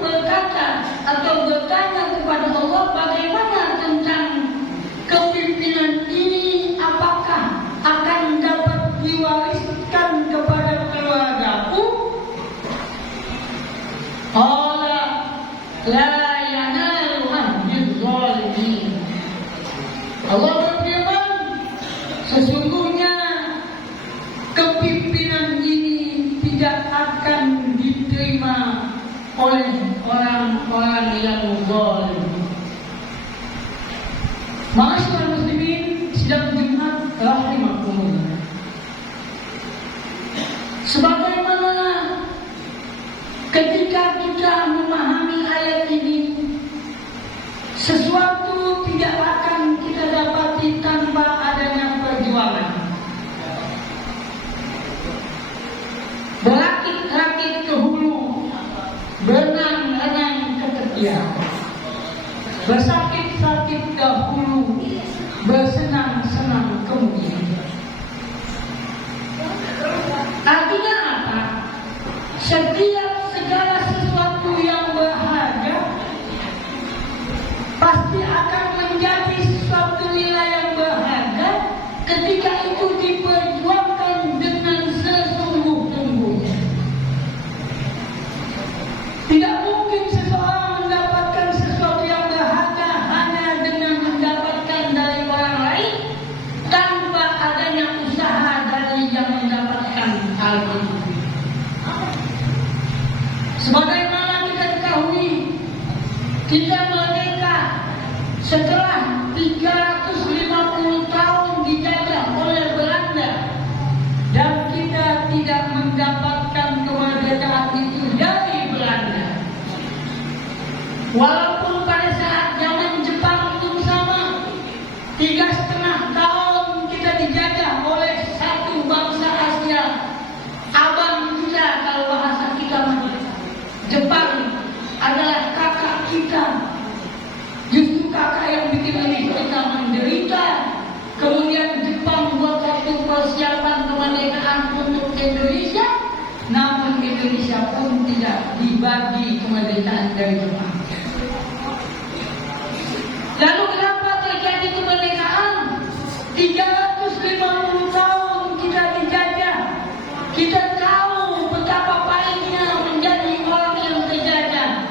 berkata atau bertanya kepada Allah, bagaimana tentang kepimpinan ini, apakah akan dapat diwariskan kepada keluargaku? Qala la yanalu ahdiz zalimin. Allah berfirman, sesungguhnya kepimpinan ini tidak akan diterima oleh orang-orang yang zalim. Ma'asyiral muslimin, sidang Jumat rahimakumullah. Sebagaimana ketika kita memahami ayat ini, sesuatu tidak akan kita dapati tanpa adanya perjuangan. Berakit-rakit ke hulu, berenang-renang ke tepian, bersakit-sakit dahulu, bersenang-senang kemudian. Artinya apa? Setiap segala sesuatu yang berharga pasti akan menjadi suatu nilai yang berharga ketika itu diperjuangkan dengan sesungguh-sungguhnya. Tidak mungkin seseorang mendapatkan sesuatu yang berharga hanya dengan mendapatkan dari orang lain tanpa adanya usaha dari yang mendapatkan hal itu. Sebagaimana kita ketahui, kita merdeka setelah 350 tahun dijajah oleh Belanda, dan kita tidak mendapatkan kemerdekaan itu dari Belanda. Walaupun pada saat zaman Jepang pun sama, 3,5 tahun kita dijajah oleh satu bangsa Asia, abang kita kalau bahasa kita. Jepang adalah kakak kita. Justru kakak yang bikin kita menderita. Kemudian Jepang buat satu persiapan kemerdekaan untuk Indonesia, namun Indonesia pun tidak dibagi kemerdekaan dari Jepang. Lalu kenapa terjadi kemerdekaan? 350 tahun kita dijajah. Kita tahu betapa pahitnya menjadi orang yang terjajah,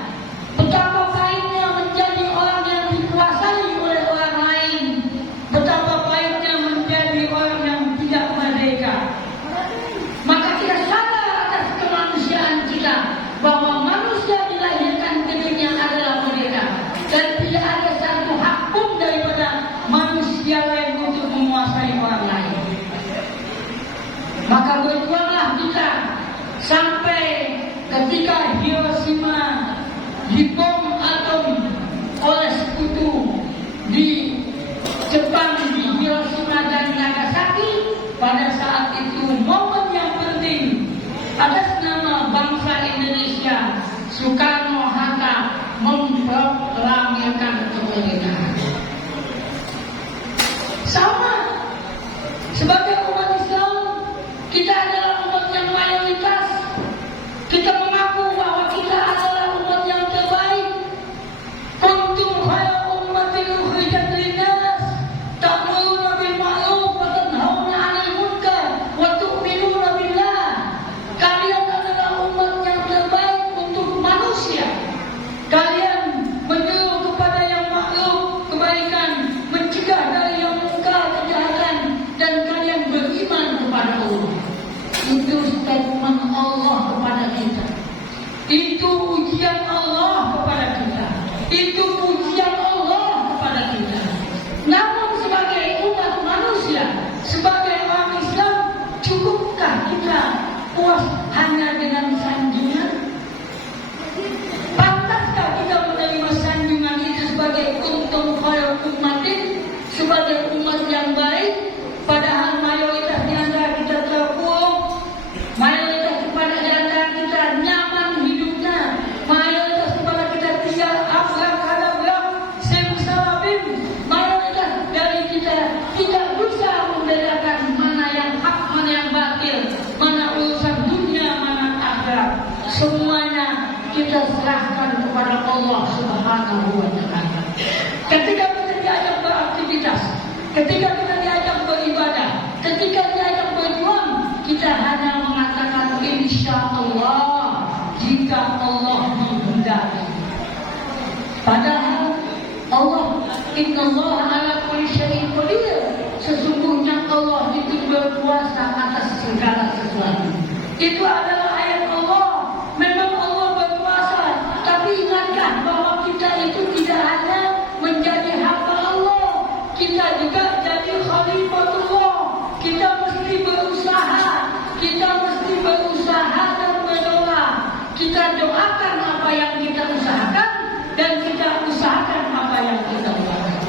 betapa pahitnya menjadi orang yang dikuasai oleh orang lain, betapa pahitnya menjadi orang yang tidak merdeka. Maka kita sadar atas kemanusiaan kita bahwa manusia dilahirkan ke dunia adalah merdeka, dan tidak ada satu hak pun daripada manusia lain untuk menguasai orang lain. Maka berjuanglah kita sampai ketika Hiroshima dibom atom oleh sekutu di Jepang, di Hiroshima dan Nagasaki. Pada saat itu momen yang penting atas nama bangsa Indonesia, Soekarno-Hatta memproklamirkan kemerdekaan. Sama sebagai umat Islam, kita adalah umat yang mayoritas. Kita mengaku bahwa kita adalah umat yang terbaik. Kuntum khairu ummatin ukhrijat linnas ta'muruna bil ma'ruf wa tanhauna 'anil munkar wa tu'minuna billah. Kalian adalah umat yang terbaik untuk manusia. Kalian menyeru kepada Itu adalah ayat Allah. Memang Allah berkuasa, tapi ingatkan bahwa kita itu tidak hanya menjadi hamba Allah, kita juga jadi khalifatullah. Kita mesti berusaha, dan berdoa. Kita doakan apa yang kita usahakan, dan kita usahakan apa yang kita usahakan.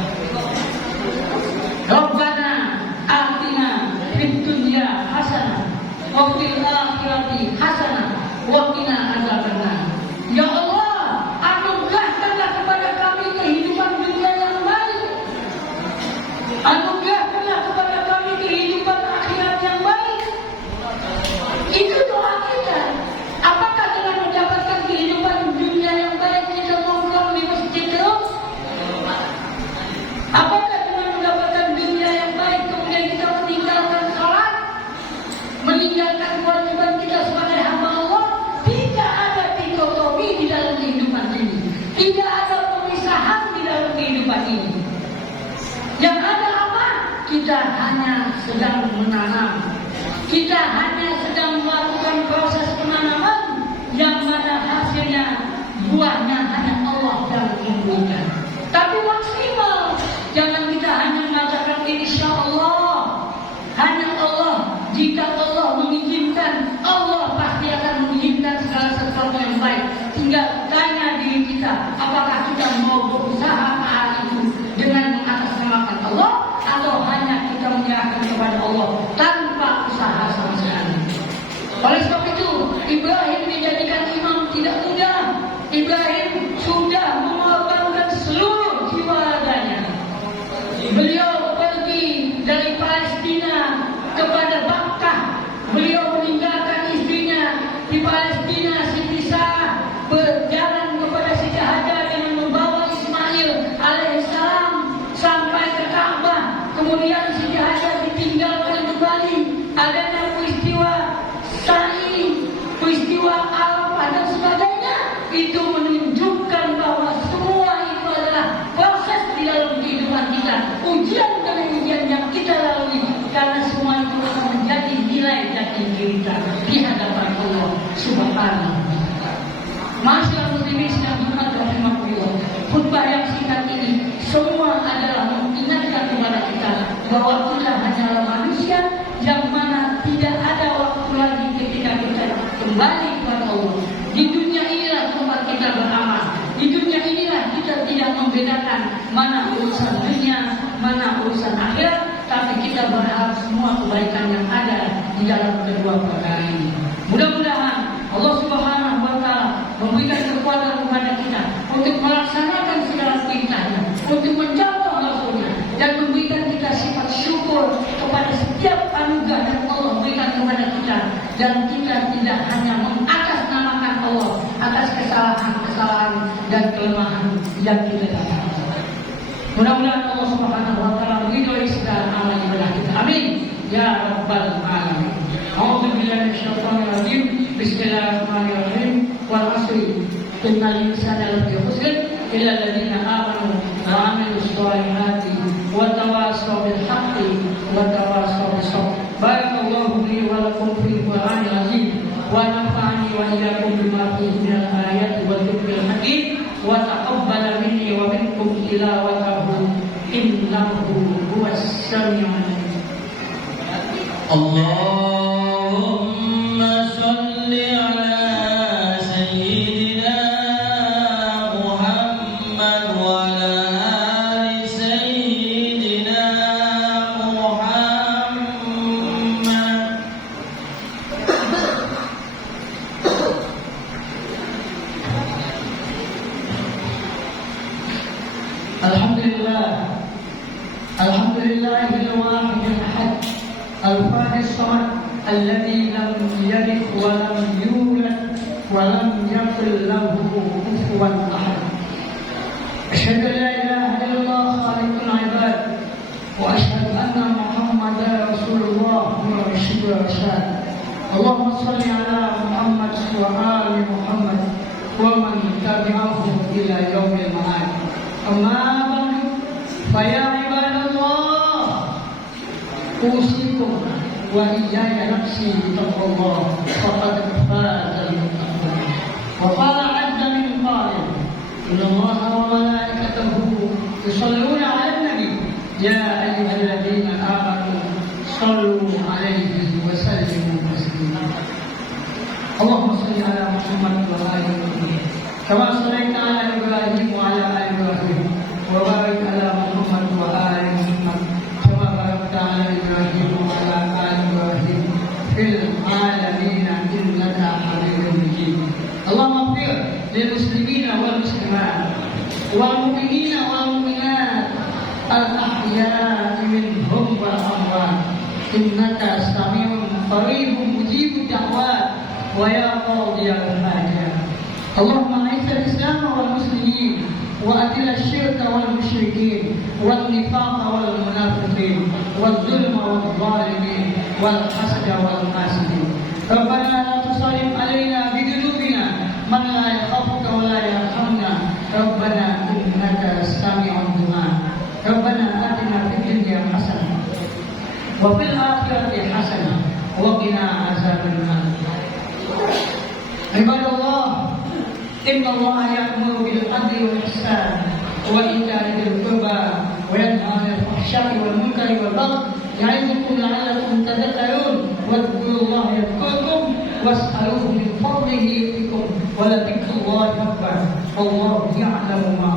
Rabbana atina fid dunya hasanah wa fil akhirati hasanah wa qina adzabannar. Ya Allah, anugerahkanlah kepada kami kehidupan dunia yang baik. Anugerahkanlah kepada kami kehidupan akhirat yang baik. Itu doa kita. Apakah dengan mendapatkan kehidupan dunia yang baik kita nongkrong di masjid terus? Apakah dengan mendapatkan dunia yang baik kemudian kita meninggalkan salat, meninggalkan kewajiban kita sebagai hamba Allah? Tidak ada dikotomi di dalam kehidupan ini. Tidak ada pemisahan di dalam kehidupan ini. Yang ada apa? Kita hanya sedang menanam. Kita hanya sedang melakukan proses penanaman, yang mana hasilnya, buahnya hanya Allah yang memberikan. Tapi maksimal. Jangan kita hanya mengatakan insya Allah. Hanya Allah. Jika Allah mengizinkan, Allah pasti akan mengizinkan segala sesuatu yang baik. Tinggal tanya diri kita, apakah kita mau berusaha hal itu dengan mengatasnamakan Allah, atau hanya kita menyerahkan kepada Allah tanpa usaha sama sekali. Oleh sebab itu, Ibrahim dijadikan imam tidak mudah. Ibrahim sudah mengorbankan seluruh jiwa raganya. Beliau pergi dari Palestina kepada Makkah. Beliau meninggalkan istrinya di Palestina, Siti Sarah, berjalan kepada Siti Hajar dengan membawa Ismail alaihissalam sampai ke Ka'bah. Kemudian Siti Hajar ditinggalkan kembali. Adanya peristiwa Sa'i, peristiwa Arafah dan sebagainya. Itu menunjukkan bahwa semua itu adalah proses di dalam kehidupan kita, ujian demi ujian yang kita lalui, karena semua itu akan menjadi nilai jati kita di hadapan Allah Subhanahu wa Ta'ala. Masyaallah muslimin yang rahimahullah, khutbah yang singkat ini semua adalah mengingatkan kepada kita bahwa kita hanyalah manusia, yang mana tidak ada waktu lagi ketika kita kembali kepada Allah. Di dunia inilah tempat kita beramal. Di dunia inilah kita tidak membedakan mana urusan dunia, mana urusan akhirat, tapi kita berharap semua kebaikan yang ada di dalam kedua perkara ini. Mudah-mudahan Allah Subhanahu wa Ta'ala memberikan kekuatan kepada kita untuk melaksanakan segala perintahnya, untuk mencontoh Rasulnya, dan memberikan kita sifat syukur kepada setiap anugerah yang Allah berikan kepada kita, dan kita tidak hanya mengatasnamakan Allah atas kesalahan-kesalahan dan kelemahan yang kita dapatkan. Mudah-mudahan Allah Subhanahu wa Ta'ala meridhai segala amal ibadah kita. Amin ya rabbal alamin. A'udzu billahi minasyaitonir rajim. Bismillahirrahmanirrahim. Wal 'asri innal insana lafi khusr illa alladziina aamanu wa 'amilus shalihati wa tawassaw bil haqqi wa tawassaw bis sabr. Barakallahu li wa lakum fil Qur'anil 'azim wa nafa'ani wa iyyakum bima fihi minal ayati wal dhikril hakim wa taqabbala minni wa minkum tilawatahu innahu huwas samiul 'alim. Allahumma shalli ala sayyidina Muhammad wa ala ali sayyidina Muhammad. Alhamdulillah, alhamdulillahil wahidil ahad, al-fahis samad, alladzi lam yalid wa lam yulad wa lam yakul lahu kufuwan ahad. Asyhadu an la ilaha illallah khaliqul ibad wa asyhadu anna Muhammadar Rasulullah wa rasyidul rasyad. Allahumma shalli ala Muhammad wa ali Muhammad wa man tabi'ahum ila yaumil ma'ad. Amma ba'du, fa ya ibadallah, usikum وإياي نفسي بتقوى الله فقد فاز المتقون. وقال عز من قائل إن الله وملائكته يصلون على النبي يا أيها الذين آمنوا صلوا عليه وسلموا تسليما. اللهم صل على محمد وآل محمد كما صليت على إبراهيم وعلى آل إبراهيم وبارك على محمد وآل محمد كما باركت على إبراهيم وعلى آل إبراهيم في العالمين إنك حميد مجيد. اللهم اغفر للمسلمين والمسلمات والمؤمنين والمؤمنات الأحياء منهم والأموات إنك سميع قريب مجيب الدعوات ويا قاضي الحاجات. اللهم أعز الإسلام والمسلمين وأذل الشرك والمشركين والنفاق والمنافقين والظلم والظالمين والحسد والحاسدين. ربنا لا تسلط علينا بذنوبنا من لا يخافك ولا يرحمنا. ربنا إنك سميع الدعاء. ربنا آتنا في الدنيا حسنة وفي الآخرة حسنة وقنا عذاب النار. عباد الله إن الله يأمر بالعدل والإحسان وإيتاء ذي القربى وينهى عن الفحشاء والمنكر والبغي يعظكم لعلكم تذكرون. واذكروا الله يذكركم واسألوه من فضله يؤتكم ولذكر الله أكبر والله يعلم ما